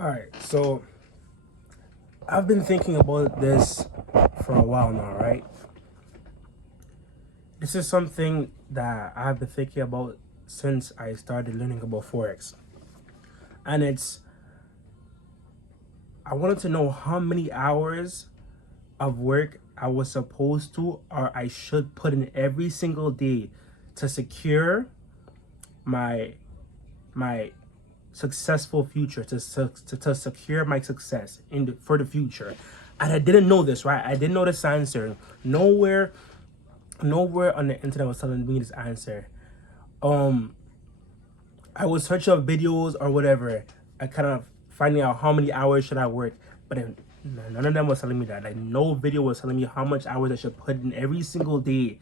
All right, so I've been thinking about this for a while now, right? This is something that I've been thinking about since I started learning about Forex. And I wanted to know how many hours of work I was supposed to or I should put in every single day to secure my my successful future, to secure my success for the future. And I didn't know this, right? I didn't know this answer. Nowhere on the internet was telling me this answer. Um, I was searching up videos or whatever. I kind of finding out how many hours should I work, but then none of them was telling me that. Like no video was telling me how much hours I should put in every single day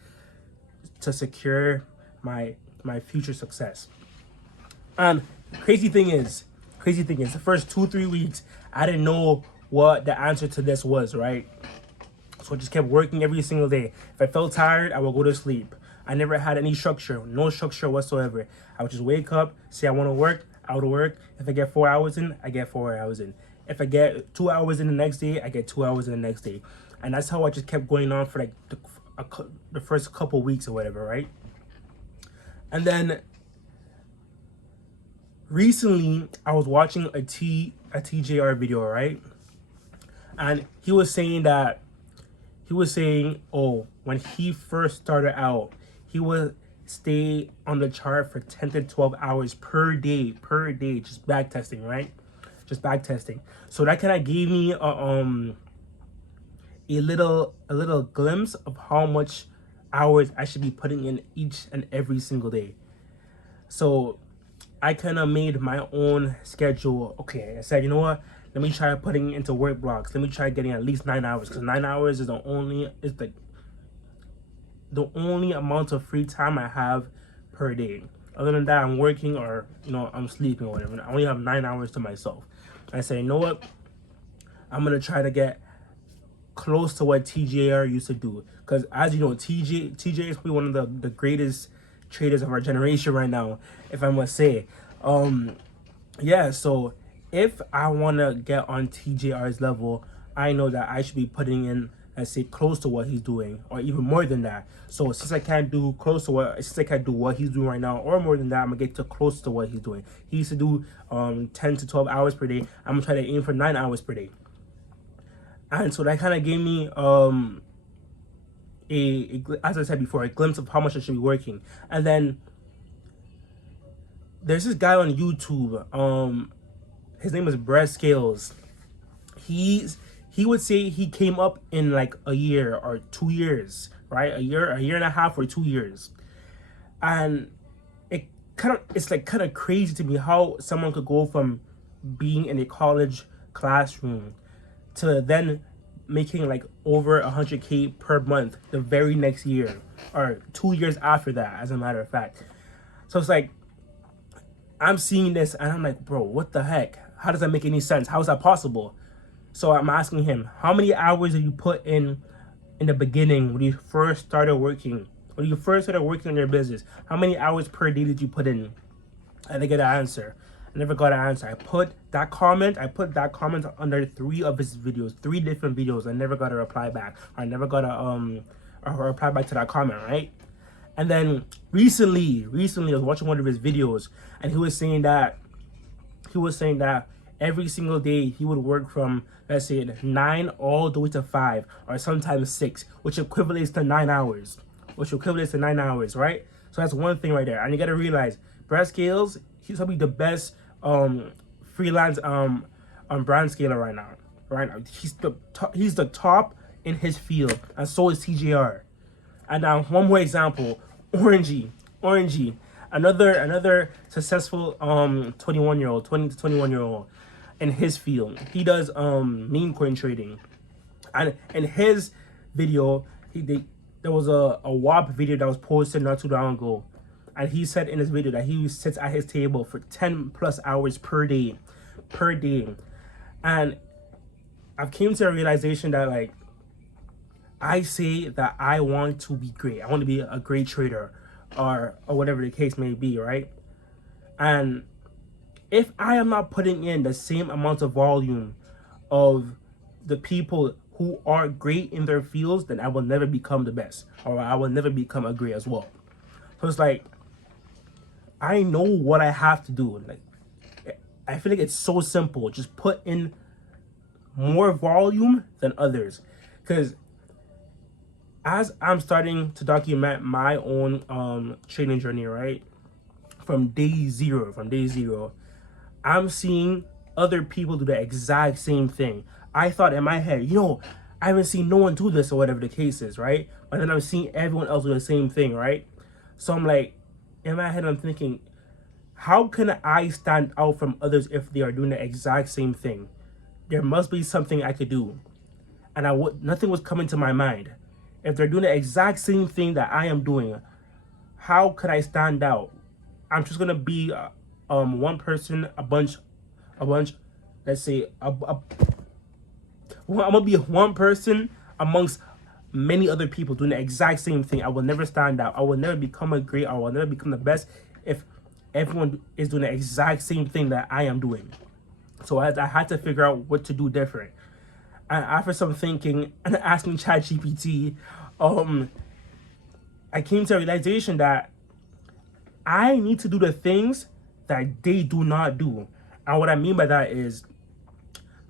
to secure my future success. And crazy thing is, the first 2 3 weeks I didn't know what the answer to this was, right? So I just kept working every single day. If I felt tired, I would go to sleep. I never had any structure, no structure whatsoever. I would just wake up, say I want to work, I would work. If I get 4 hours in, I get 4 hours in. If I get 2 hours in the next day, I get 2 hours in the next day. And that's how I just kept going on for like the first couple weeks or whatever, right? And then recently I was watching a TJR video, right? And he was saying, oh, when he first started out, he would stay on the chart for 10 to 12 hours per day, just back testing, right? Just back testing. So that kind of gave me a little glimpse of how much hours I should be putting in each and every single day. So I kind of made my own schedule. Okay, I said, you know what? Let me try putting into work blocks. Let me try getting at least 9 hours, because 9 hours is the only amount of free time I have per day. Other than that, I'm working or I'm sleeping or whatever. I only have 9 hours to myself. I say, you know what? I'm gonna try to get close to what TJR used to do, because as you know, TJ is probably one of the greatest traders of our generation right now, if I must say. Yeah, so if I want to get on TJR's level, I know that I should be putting in, let's say, close to what he's doing, or even more than that. So since I can't do what he's doing right now, or more than that, I'm gonna get to close to what he's doing. He used to do 10 to 12 hours per day. I'm gonna try to aim for 9 hours per day. And so that kind of gave me as I said before, a glimpse of how much I should be working. And then there's this guy on YouTube. His name is Brad Scales. He would say he came up in like a year or 2 years, right? A year and a half or 2 years. And it's like kind of crazy to me how someone could go from being in a college classroom to then making like over 100K per month the very next year, or 2 years after that, as a matter of fact. So it's like I'm seeing this and I'm like, bro, what the heck? How does that make any sense? How is that possible? So I'm asking him, how many hours did you put in the beginning when you first started working? When you first started working on your business, how many hours per day did you put in? I didn't get an answer. I never got an answer. I put that comment under 3 of his videos, 3 different videos. I never got a reply back. I never got a reply back to that comment, right? And then recently I was watching one of his videos, and he was saying that every single day he would work from, let's say, 9 all the way to 5, or sometimes 6, which equates to 9 hours. Right? So that's one thing right there. And you gotta realize, Brad Scales, he's probably the best freelance brand scaler right now. Right now, he's the top in his field, and so is TJR. And one more example, Orangey, another successful 20 to 21 year old in his field. He does meme coin trading, and in his video, there was a WAP video that was posted not too long ago, and he said in his video that he sits at his table for 10+ hours per day, and I've came to a realization that, like, I say that I want to be great. I want to be a great trader, or whatever the case may be, right? And If I am not putting in the same amount of volume of the people who are great in their fields, then I will never become the best, or I will never become a great as well. So it's like, I know what I have to do. Like, I feel like it's so simple. Just put in more volume than others. Because as I'm starting to document my own training journey, right? From day zero, I'm seeing other people do the exact same thing. I thought in my head, I haven't seen no one do this, or whatever the case is, right? But then I'm seeing everyone else do the same thing, right? So I'm like, in my head, I'm thinking, how can I stand out from others if they are doing the exact same thing? There must be something I could do. And nothing was coming to my mind. If they're doing the exact same thing that I am doing, how could I stand out? I'm just gonna be one person, a bunch. Let's say I'm gonna be one person amongst many other people doing the exact same thing. I will never stand out. I will never become a great. I will never become the best if everyone is doing the exact same thing that I am doing. So I had to figure out what to do different. And after some thinking and asking ChatGPT, I came to a realization that I need to do the things that they do not do. And what I mean by that is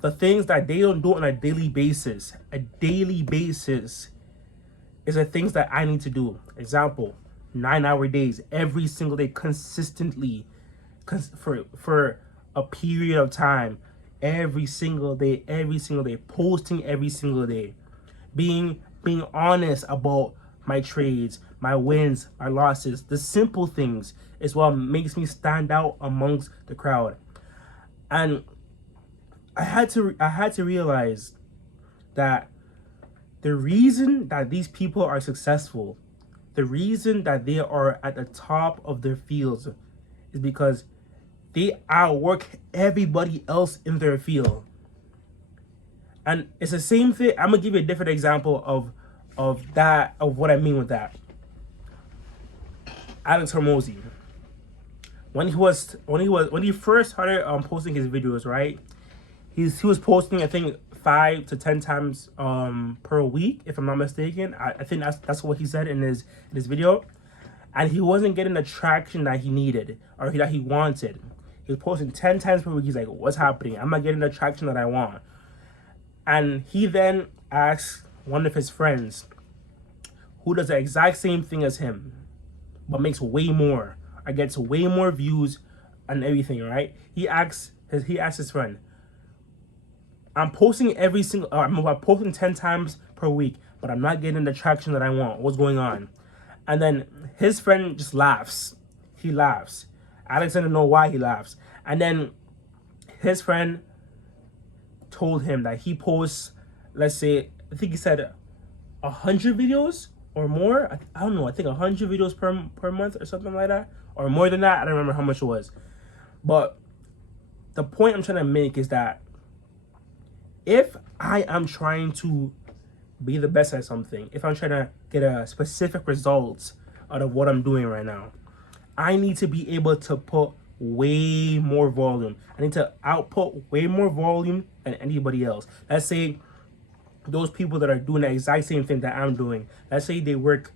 the things that they don't do on a daily basis. A daily basis is the things that I need to do. Example, 9-hour days every single day consistently, for a period of time, every single day, posting every single day, being honest about my trades, my wins, my losses. The simple things is what makes me stand out amongst the crowd. And I had to realize that the reason that these people are successful, the reason that they are at the top of their fields, is because they outwork everybody else in their field. And it's the same thing. I'm gonna give you a different example of what I mean with that. Alex Hormozi, when he first started posting his videos, right? He was posting, I think, 5 to 10 times per week, if I'm not mistaken. I think that's what he said in his video. And he wasn't getting the traction that he needed, or that he wanted. He was posting 10 times per week. He's like, what's happening? I'm not getting the traction that I want. And he then asked one of his friends, who does the exact same thing as him, but makes way more, or gets way more views and everything, right? He asked his friend, I'm posting I'm posting 10 times per week, but I'm not getting the traction that I want. What's going on? And then his friend just laughs. He laughs. Alex didn't know why he laughs. And then his friend told him that he posts, let's say, I think he said 100 videos or more. I don't know. I think 100 videos per month or something like that, or more than that. I don't remember how much it was. But the point I'm trying to make is that if I am trying to be the best at something, if I'm trying to get a specific result out of what I'm doing right now, I need to be able to put way more volume. I need to output way more volume than anybody else. Let's say those people that are doing the exact same thing that I'm doing, let's say they work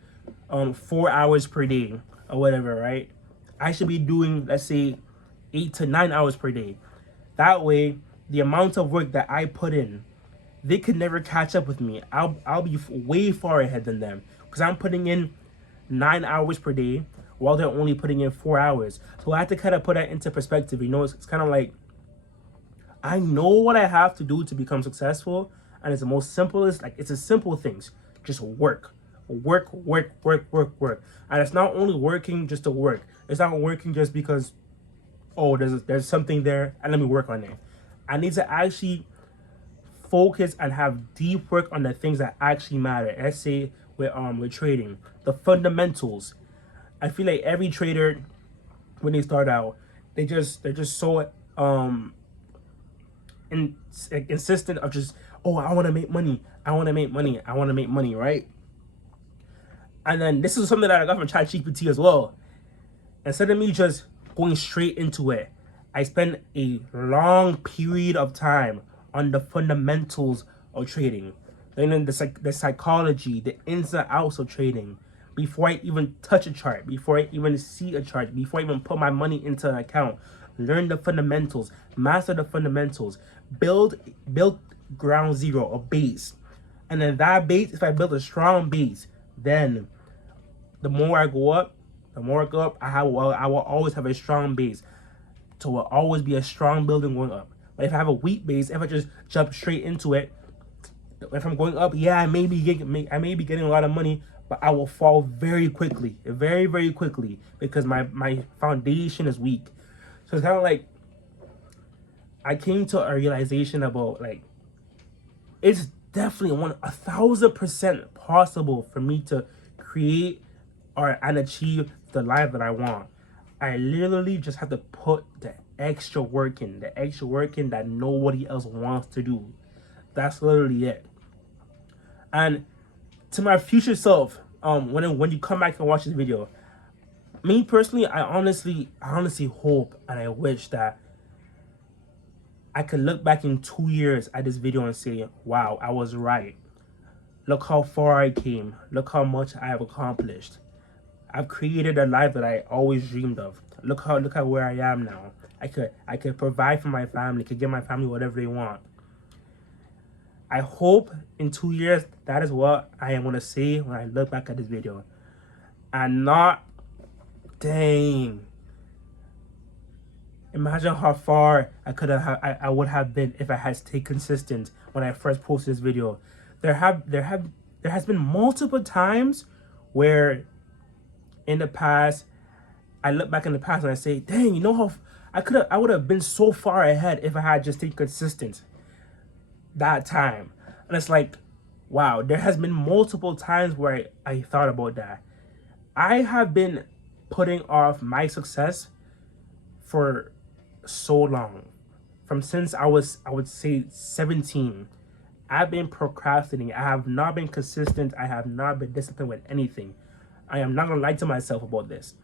4 hours per day or whatever, right? I should be doing, let's say, 8 to 9 hours per day. That way, the amount of work that I put in, they could never catch up with me. I'll be way far ahead than them, because I'm putting in 9 hours per day while they're only putting in 4 hours. So I have to kind of put that into perspective. It's kind of like, I know what I have to do to become successful, and it's the most simplest, it's the simple things. Just work. And it's not only working just to work. It's not working just because, oh, there's something there and let me work on it. I need to actually focus and have deep work on the things that actually matter. Let's say with trading, the fundamentals. I feel like every trader, when they start out, they're just so insistent of just, oh, I want to make money, right? And then this is something that I got from ChatGPT as well. Instead of me just going straight into it, I spent a long period of time on the fundamentals of trading, learning the psychology, the ins and outs of trading, before I even touch a chart, before I even see a chart, before I even put my money into an account. Learn the fundamentals, master the fundamentals, build ground zero, a base. And then that base, if I build a strong base, then the more I go up, I will always have a strong base. So it will always be a strong building going up. But if I have a weak base, if I just jump straight into it, if I'm going up, yeah, I may be getting a lot of money, but I will fall very quickly, very, very quickly, because my foundation is weak. So it's kind of like I came to a realization about, like, it's definitely 1,000% possible for me to create and achieve the life that I want. I literally just have to put the extra work in, that nobody else wants to do. That's literally it. And to my future self, when you come back and watch this video, me personally, I honestly hope and I wish that I could look back in 2 years at this video and say, wow, I was right. Look how far I came. Look how much I have accomplished. I've created a life that I always dreamed of. Look at where I am now. I could provide for my family, could give my family whatever they want. I hope in 2 years that is what I am gonna say when I look back at this video. And not, dang. Imagine how far I would have been if I had stayed consistent when I first posted this video. There has been multiple times where in the past I look back in the past and I say, dang, you know how I would have been so far ahead if I had just stayed consistent that time. And it's like, wow, there has been multiple times where I thought about that. I have been putting off my success for so long. From since I would say 17. I've been procrastinating. I have not been consistent. I have not been disciplined with anything. I am not gonna lie to myself about this.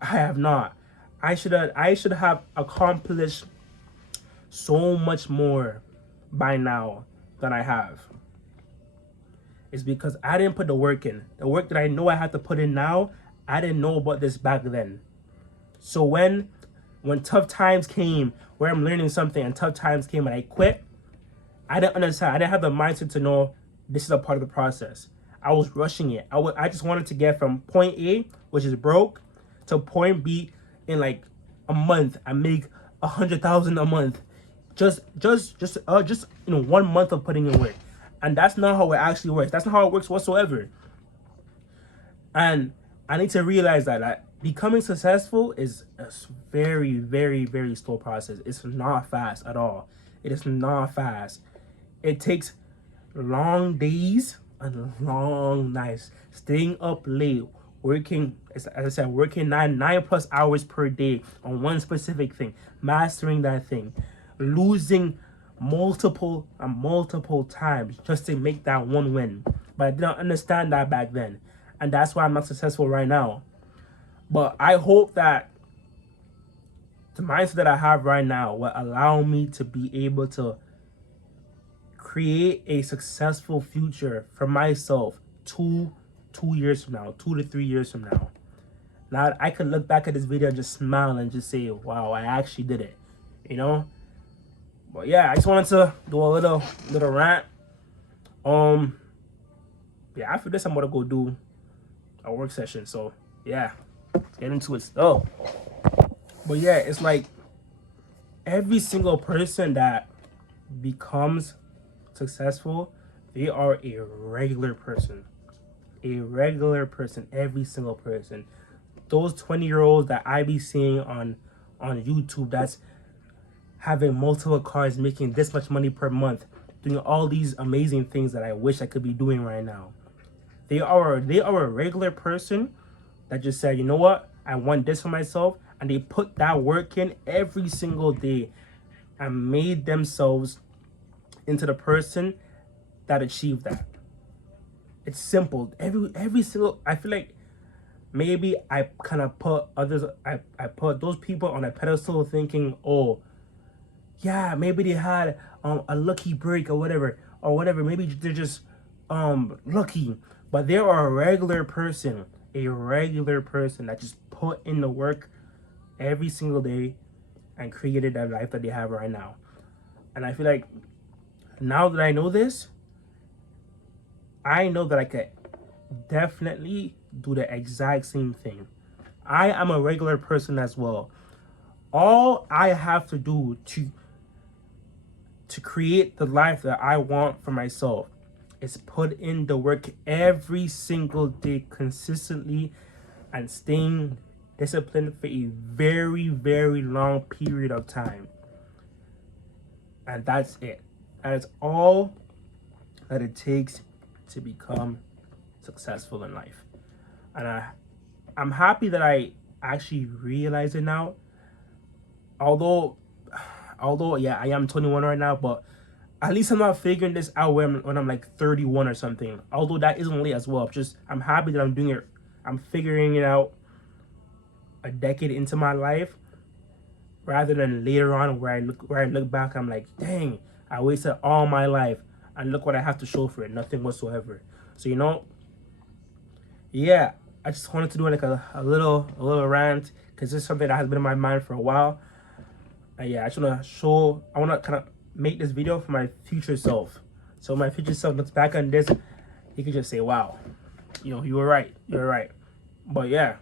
I have not. I should have accomplished so much more by now than I have. It's because I didn't put the work in. The work that I know I have to put in now, I didn't know about this back then. So when tough times came, where I'm learning something and tough times came and I quit, I didn't understand. I didn't have the mindset to know this is a part of the process. I was rushing it. I just wanted to get from point A, which is broke, to point B in like a month. I make 100,000 a month, just 1 month of putting in work, and that's not how it actually works. That's not how it works whatsoever. And I need to realize that becoming successful is a very, very, very slow process. It's not fast at all. It is not fast. It takes long days and long nights, staying up late, working, as I said, working nine plus hours per day on one specific thing, mastering that thing, losing multiple times just to make that one win. But I didn't understand that back then, and that's why I'm not successful right now. But I hope that the mindset that I have right now will allow me to be able to create a successful future for myself 2 years from now, 2 to 3 years from now. Now I could look back at this video and just smile and just say, wow, I actually did it, you know? But yeah, I just wanted to do a little rant. Yeah, after this I'm gonna go do a work session. So yeah, let's get into it still. But yeah, it's like every single person that becomes successful, they are a regular person. Every single person. Those 20-year-olds that I be seeing on YouTube that's having multiple cars, making this much money per month, doing all these amazing things that I wish I could be doing right now. They are a regular person that just said, you know what, I want this for myself, and they put that work in every single day and made themselves into the person that achieved that. It's simple. Every single, I feel like maybe I kind of put others, I put those people on a pedestal thinking, oh, yeah, maybe they had a lucky break or whatever. Maybe they're just lucky, but they are a regular person that just put in the work every single day and created that life that they have right now. And I feel like now that I know this, I know that I could definitely do the exact same thing. I am a regular person as well. All I have to do to create the life that I want for myself is put in the work every single day consistently and staying disciplined for a very, very long period of time. And that's it. That is all that it takes to become successful in life. And I'm happy that I actually realize it now. Although yeah, I am 21 right now, but at least I'm not figuring this out when I'm like 31 or something. Although that isn't late as well. Just I'm happy that I'm doing it. I'm figuring it out a decade into my life, rather than later on where I look back, I'm like, dang, I wasted all my life and look what I have to show for it, nothing whatsoever. So yeah, I just wanted to do like a little rant because this is something that has been in my mind for a while. And yeah, I want to kind of make this video for my future self. So my future self looks back on this, he could just say, wow, you were right. But yeah.